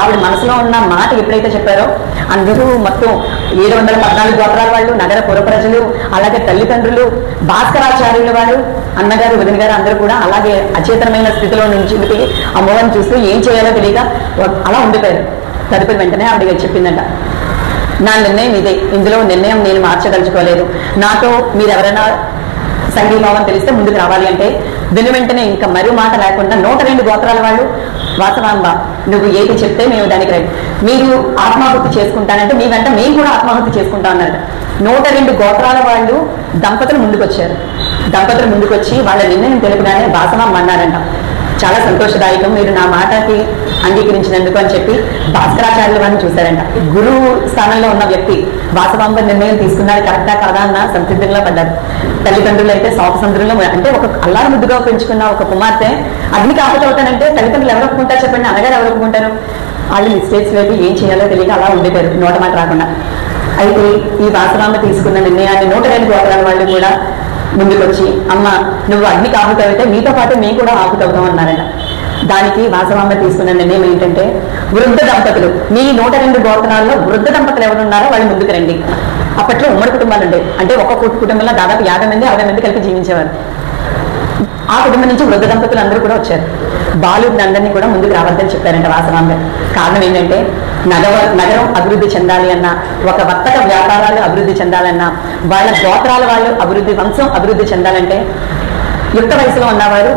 ఆవిడ మనసులో ఉన్న మాట ఎప్పుడైతే చెప్పారో అందరూ మొత్తం 714 గోత్రాల వాళ్ళు, నగర పుర ప్రజలు, అలాగే తల్లిదండ్రులు, భాస్కరాచార్యుల వారు, అన్నగారు, వదిన గారు అందరూ కూడా అలాగే అచేతనమైన స్థితిలో నుంచి అమ్మవారిని చూస్తూ ఏం చేయాలో తెలియక అలా ఉండిపోయారు. తదుపరి వెంటనే ఆవిడ చెప్పిందంట, నా నిర్ణయం ఇదే, ఇందులో నిర్ణయం నేను మార్చదలుచుకోలేదు, నాతో మీరు ఎవరైనా సంఘీభావం తెలిస్తే ముందుకు రావాలి అంటే దీని వెంటనే ఇంకా మరో మాట లేకుండా 102 గోత్రాల వాళ్ళు, వాసవాంబ నువ్వు ఏది చెప్తే మేము దానికి రైట్, మీరు ఆత్మాహుతి చేసుకుంటానంటే మీ వెంట మేము కూడా ఆత్మాహుతి చేసుకుంటా అన్నారట. 102 గోత్రాల వాళ్ళు దంపతులు ముందుకొచ్చారు. దంపతులు ముందుకొచ్చి వాళ్ళ నిర్ణయం తెలుపుగానే వాసవాంబ అన్నారంట, చాలా సంతోషదాయకం, మీరు నా మాటకి అంగీకరించినందుకు అని చెప్పి భాస్కరాచార్యుల వారిని చూశారంట. గురువు స్థానంలో ఉన్న వ్యక్తి వాసవాంబ నిర్ణయం తీసుకున్నారు కరెక్టా కాదా అన్న సంసిద్ధంలో పడ్డారు. తల్లిదండ్రులు అయితే సౌపసముద్రంలో, అంటే ఒక అల్లారు ముద్దుగా పెంచుకున్న ఒక కుమార్తె అగ్నికి ఆపుతవుతానంటే తల్లిదండ్రులు ఎవరు ఒప్పుకుంటారు చెప్పండి, అనగారు ఎవరు ఒప్పుకుంటారు? వాళ్ళు మిస్టేక్స్ వైపు ఏం చేయాలో తెలియక అలా ఉండిపోయారు, నోట మాట రాకుండా. అయితే ఈ వాసవాంబ తీసుకున్న నిర్ణయాన్ని 102 గోత్రాల వాళ్ళు కూడా ముందుకొచ్చి, అమ్మ నువ్వు అగ్నికి ఆపుతావైతే మీతో పాటు మేము కూడా ఆపుతవుతాం అన్నారట. దానికి వాసవాంబ తీసుకున్న నిర్ణయం ఏంటంటే, వృద్ధ దంపతులు, మీ 102 గోత్రాల్లో వృద్ధ దంపతులు ఎవరున్నారో వాళ్ళు ముందుకు రండి. అప్పట్లో ఉమ్మడి కుటుంబాలు ఉండేవి, అంటే ఒక్కొక్క కుటుంబంలో దాదాపు 50 మంది 60 మంది కలిపి జీవించేవారు. ఆ కుటుంబం నుంచి వృద్ధ దంపతులు అందరూ కూడా వచ్చారు. బాలుడిని అందరినీ కూడా ముందుకు రావద్దని చెప్పారంట వాసవాంబ. కారణం ఏంటంటే, నగరం అభివృద్ధి చెందాలి అన్నా, ఒక వర్తక వ్యాపారాలు అభివృద్ధి చెందాలన్నా, వాళ్ళ గోత్రాల వాళ్ళు అభివృద్ధి, వంశం అభివృద్ధి చెందాలంటే యుక్త వయసులో ఉన్నవారు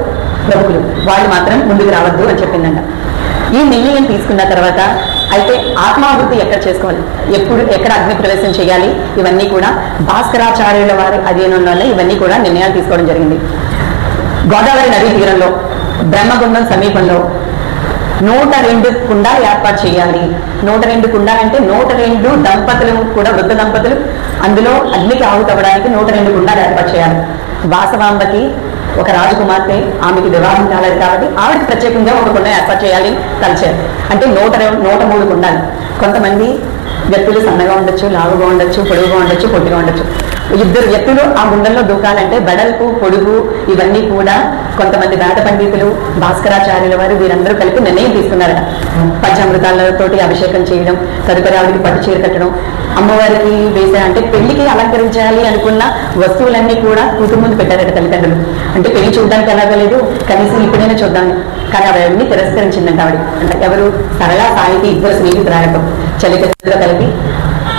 ప్రముఖులు, వాళ్ళు మాత్రం ముందుకు రావద్దు అని చెప్పిందంట. ఈ నిర్ణయం తీసుకున్న తర్వాత అయితే ఆత్మాభివృద్ధి ఎక్కడ చేసుకోవాలి, ఎక్కడ అగ్ని ప్రవేశం చేయాలి, ఇవన్నీ కూడా భాస్కరాచార్యుల వారి అధీనంలోనే ఇవన్నీ కూడా నిర్ణయాలు తీసుకోవడం జరిగింది. గోదావరి నదీ తీరంలో బ్రహ్మగుండం సమీపంలో 102 కుండాలు ఏర్పాటు చేయాలి. 102 కుండాలంటే 102 దంపతులు కూడా, వృద్ధ దంపతులు, అందులో అగ్నికి ఆహుతవ్వడానికి 102 కుండాలు ఏర్పాటు చేయాలి. వాసవాంబకి ఒక రాజకుమార్తె, ఆమెకి వివాహం కాలేదు కాబట్టి ఆవిడకి ప్రత్యేకంగా ఒక కుండ ఏర్పాటు చేయాలి తలచారు. అంటే 103 కుండాలు. కొంతమంది వ్యక్తులు సన్నగా ఉండొచ్చు, లావుగా ఉండొచ్చు, పొడుగుగా ఉండొచ్చు, పొట్టిగా ఉండొచ్చు. ఇద్దరు వ్యక్తులు ఆ గుండెల్లో దూకాలంటే వెడల్పు, పొడుగు ఇవన్నీ కూడా కొంతమంది వేద పండితులు, భాస్కరాచార్యుల వారు వీరందరూ కలిపి నిర్ణయం తీసుకున్నారట. పంచామృతాలతోటి అభిషేకం చేయడం, తదుపరి ఆవిడికి పట్టు చీర కట్టడం, అమ్మవారికి వేసే అంటే పెళ్లికి అలంకరించాలి అనుకున్న వస్తువులన్నీ కూడా కూతురు ముందు పెట్టారట తల్లిదండ్రులు. అంటే పెళ్లి చూడడానికి ఎలాగలేదు, కనీసం ఇప్పుడైనా చూద్దాం, కానీ అవన్నీ తిరస్కరించిందంట ఆవిడ. అంటే ఎవరు? సరళ, సాయికి ఇద్దరు స్నేహితురాలతో చలికలో కలిపి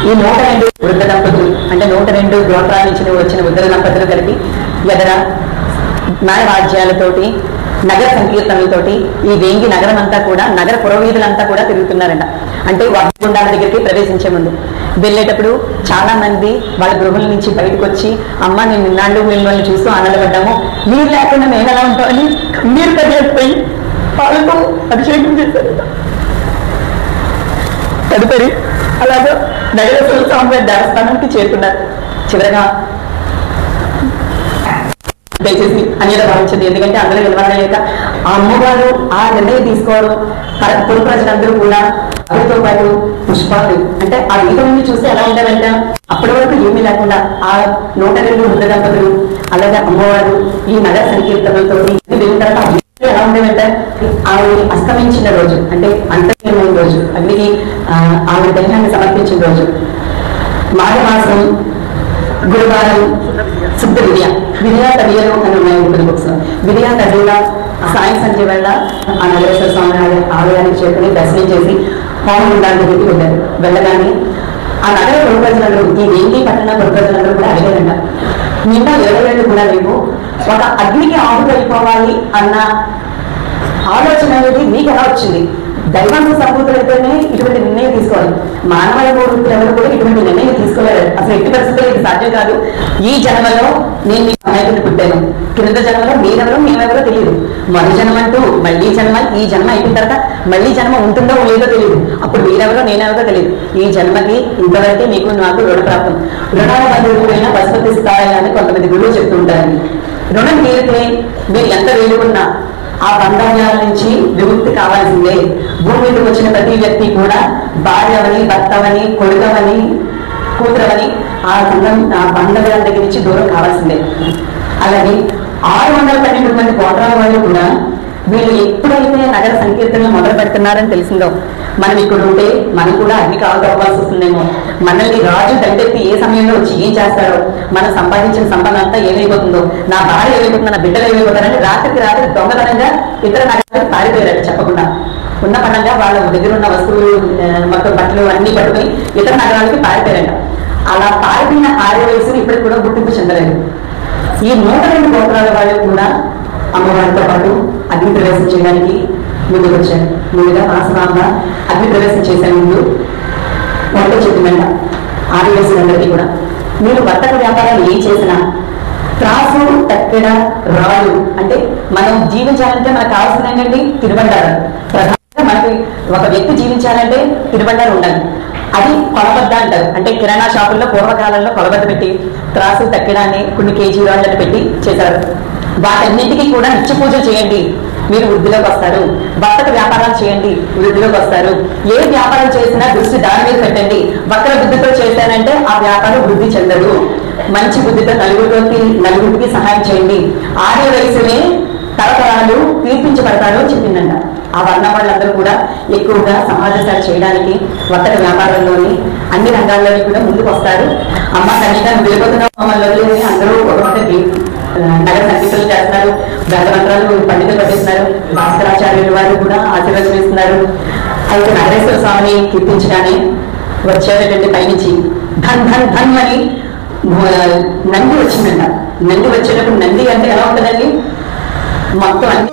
ఈ 102 వృద్ధ దంపతులు, అంటే 102 గోత్రాల నుంచి వచ్చిన వృద్ధ దంపతులు కలిపి ఎదర నాయవాద్యాలతోటి, నగర సంకీర్తనలతోటి ఈ వేంగి నగరం అంతా కూడా, నగర పురవీధులంతా కూడా తిరుగుతున్నారంట. అంటే వాగ్గుండాల దగ్గరికి ప్రవేశించే ముందు వెళ్ళేటప్పుడు చాలా మంది వాళ్ళ గృహల నుంచి బయటకు వచ్చి, అమ్మ నేను నిన్నాళ్ళు మిమ్మల్ని చూస్తూ ఆనందపడ్డాము, మీరు లేకుండా నేను ఎలా ఉంటామని మీరు కదిలిపోయి వాళ్ళతో అభిషేకం చేశారు. తదుపరి అలాగే నగరేశ్వర స్వామి దేవస్థానానికి చేరుకున్నారు. చివరగా దయచేసి అన్యత భావించండి, ఎందుకంటే అందరూ నిలబడడం లేక ఆ అమ్మగారు ఆ నిర్ణయం తీసుకోవడం, పుర ప్రజలందరూ కూడా వారితో పాటు పుష్పాలు, అంటే ఆ దీపం చూస్తే ఎలా ఉండేదంట, అప్పటి వరకు ఏమీ లేకుండా ఆ 102 వృద్ధ దంపతులు అలాగే అమ్మవారు ఈ నగర సంకీర్తనలతో వెళ్ళిన తర్వాత ఎలా ఉండేదంటే, ఆవిడ అస్తమించిన రోజు, అంటే అంతర్యమైన రోజు, అగ్నికి ఆవిడ దేహాన్ని సమర్పించిన రోజు మాఘమాసం గురువారం శుద్ధ విద్యా తడియలు అని ఉన్నాయి కొన్ని బుక్స్. విద్యా తడియల సాయం సంధ్య వేళ ఆ నగరేశ్వర స్వామి ఆలయానికి చేరుకుని దర్శనం చేసి హోమగుండాల దగ్గరికి వెళ్ళారు. వెళ్ళగానే ఆ నగర పురప్రజలందరూ, ఈ వేంగి పట్టణ పురప్రజలందరూ కూడా అడిగారంట, నిన్న 20 కూడా లేవు, ఒక అగ్నికి ఆహుతైపోవాలి అన్న ఆలోచన అనేది మీకు ఎలా వచ్చింది? దైవాంశ సంపూతులైతేనే ఇటువంటి నిర్ణయం తీసుకోవాలి. మానవ మూర్తులు ఎవరు కూడా ఇటువంటి నిర్ణయం తీసుకోలేరు. అసలు ఎట్టి పరిస్థితుల్లో ఇది సాధ్యం కాదు. ఈ జన్మలో నేను మీ అమాయకుని పుట్టాను, కింద జన్మలో మీరెవరో మేమెవరో తెలియదు, మరో జన్మ అంటూ మళ్ళీ జన్మ, ఈ జన్మ అయిపోయిన తర్వాత మళ్ళీ జన్మ ఉంటుందో లేదో తెలియదు, అప్పుడు మీరెవరో నేనెవరో తెలియదు. ఈ జన్మకి ఇంతవరకే మీకు నాకు రుణప్రాప్తం, రుణాల బంధువులైనా వసతిస్తాయా అని కొంతమంది గురువులు చెప్తూ ఉంటారని. రుణం తీరితే మీరు ఎంత వేలుకున్నా ఆ బంధవ్యాల నుంచి విముక్తి కావాల్సిందే. భూమి మీదకి వచ్చిన ప్రతి వ్యక్తి కూడా భార్యవని, భర్తవని, కొడుకవని, కూతురవని ఆ బంధవ్యాల దగ్గర నుంచి దూరం కావాల్సిందే. అలాగే 612 మంది గోత్రాల వాళ్ళు కూడా వీళ్ళు ఎప్పుడైతే నగర సంకీర్తనలు మొదలు పెడుతున్నారని తెలిసిందో మనం ఇక్కడ ఉంటే మనం కూడా అగ్ని కావాలి అవ్వాల్సి వస్తుందేమో, మనల్ని రాజు దండెత్తి ఏ సమయంలో వచ్చి ఏం చేస్తాడో, మనం సంపాదించిన సంపద అంతా ఏమైపోతుందో, నా భార్య ఏమైపోతుందో, నా బిడ్డలు ఏమైపోతారని రాత్రికి రాత్రి దొంగతనంగా ఇతర నగరాలకు పారిపోయారట చెప్పకుండా. ఉన్న పనంగా వాళ్ళ దగ్గర ఉన్న వస్తువులు మొత్తం బట్టలు అన్ని పట్టుకుని ఇతర నగరాలకి పారిపోయారంట. అలా పారిపోయిన ఆర్య వయసుని ఇప్పటికి కూడా గుర్తింపు చెందలేదు. ఈ 102 గోత్రాల వాళ్ళు కూడా అమ్మవారితో పాటు అగ్ని ప్రవేశం చేయడానికి ముందుకు వచ్చారు. ముందుగా వాసనాంబ అగ్ని ప్రవేశం చేసే ముందు మొదట చెప్పిందంట ఆదివాసులందరికీ కూడా, మీరు వర్తక వ్యాపారాలు ఏం చేసినా త్రాసు తక్కెడ రాళ్ళు, అంటే మనం జీవించాలంటే మనకు కావాల్సింది ఏంటండి తిరుబండారు. ప్రధానంగా మనకి ఒక వ్యక్తి జీవించాలంటే తిరుబండారు ఉండాలి. అది కొలబద్ద అంటారు. అంటే కిరాణా షాపుల్లో పూర్వకాలంలో కొలబద్ద పెట్టి త్రాసు తక్కెడాన్ని కొన్ని కేజీ రాళ్ళని పెట్టి చేశారు. వాటన్నింటికీ కూడా నిత్య పూజలు చేయండి, మీరు వృద్ధిలోకి వస్తారు. వర్తక వ్యాపారాలు చేయండి, వృద్ధిలోకి వస్తారు. ఏ వ్యాపారం చేసినా దృష్టి దాని మీద పెట్టండి. వక్ర బుద్ధితో చేశానంటే ఆ వ్యాపారం వృద్ధి చెందదు. మంచి బుద్ధితో నలుగురికి సహాయం చేయండి. ఆర్య వయసునే తరతరాలు తీర్పించబడతారు అని చెప్పిందంట. ఆ వర్ణ వాళ్ళందరూ కూడా ఎక్కువగా సమాజ సేవ చేయడానికి వర్తక వ్యాపారంలోని అన్ని రంగాల్లోని కూడా ముందుకు వస్తారు. అమ్మ కనీగా వెళ్ళిపోతున్న మమ్మల్ని అందరూ ఒకటి నగర సంగీతులు చేస్తున్నారు, వేదమంత్రాలు పండితులు పట్టిస్తున్నారు. భాస్కరాచార్యులు వారు కూడా ఆశీర్వదిస్తున్నారు. అయితే నగరేశ్వర స్వామిని కీర్తించగానే వచ్చేటటువంటి పైనుంచి ధన్ ధన్ ధన్ అని నంది వచ్చిందంట. నంది వచ్చేటప్పుడు నంది అంటే ఎలా ఉంటుందండి, మొత్తం అన్ని